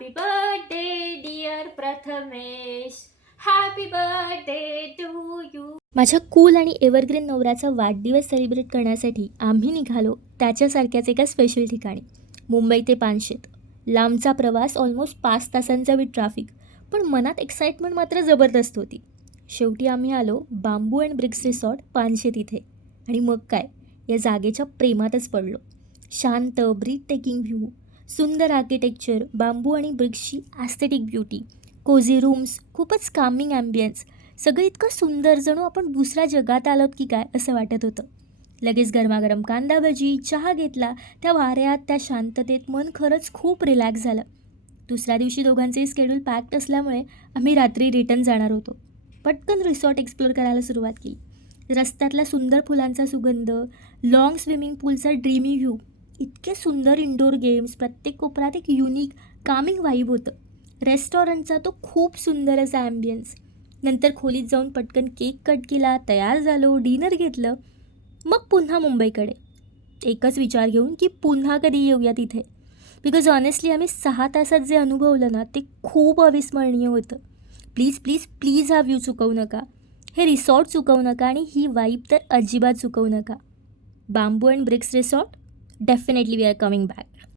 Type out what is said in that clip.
Happy birthday dear Prathamesh, happy birthday to you. माझ्या cool आणि evergreen नवऱ्याचा वाढदिवस सेलिब्रेट करण्यासाठी आम्ही निघालो त्याच्यासारख्याच एका स्पेशल ठिकाणी, मुंबई ते पानशेत. लांबचा प्रवास, ऑलमोस्ट 5 तासांचा विथ ट्रॅफिक, पण मनात एक्साइटमेंट मात्र जबरदस्त होती. शेवटी आम्ही आलो बांबू अँड ब्रिक्स रिसॉर्ट पानशेत इथे. आणि मग काय, या जागेच्या प्रेमातच पडलो. शांत, ब्रीथ टेकिंग व्ह्यू, सुंदर आर्किटेक्चर, बांबू आणि ब्रिक्सची ॲस्थेटिक ब्युटी, कोझी रूम्स, खूपच कामिंग ॲम्बियन्स, सगळं इतकं सुंदर, जणू आपण दुसऱ्या जगात आलोत की काय असं वाटत होतं. लगेच गरमागरम कांदा भजी, चहा घेतला. त्या वाऱ्यात, त्या शांततेत मन खरंच खूप रिलॅक्स झालं. दुसऱ्या दिवशी दोघांचेही स्केड्यूल पॅक्ड असल्यामुळे आम्ही रात्री रिटर्न जाणार होतो. पटकन रिसॉर्ट एक्सप्लोअर करायला सुरुवात केली. रस्त्यातला सुंदर फुलांचा सुगंध, लाँग स्विमिंग पूलचा ड्रीमी व्ह्यू, इतके सुंदर इंडोर गेम्स, प्रत्येक कोपऱ्यात एक युनिक कामिंग वाईब होतं. रेस्टॉरंटचा तो खूप सुंदर असा ॲम्बियन्स. नंतर खोलीत जाऊन पटकन केक कट केला, तयार झालो, डिनर घेतलं. मग पुन्हा मुंबईकडे, एकच विचार घेऊन की पुन्हा कधी येऊया तिथे. बिकॉज ऑनेस्टली आम्ही 6 तासात जे अनुभवलं ना, ते खूप अविस्मरणीय होतं. प्लीज प्लीज प्लीज हा व्ह्यू चुकवू नका, हे रिसॉर्ट चुकवू नका, आणि ही वाईब तर अजिबात चुकवू नका. Bamboo and bricks resort, definitely we are coming back.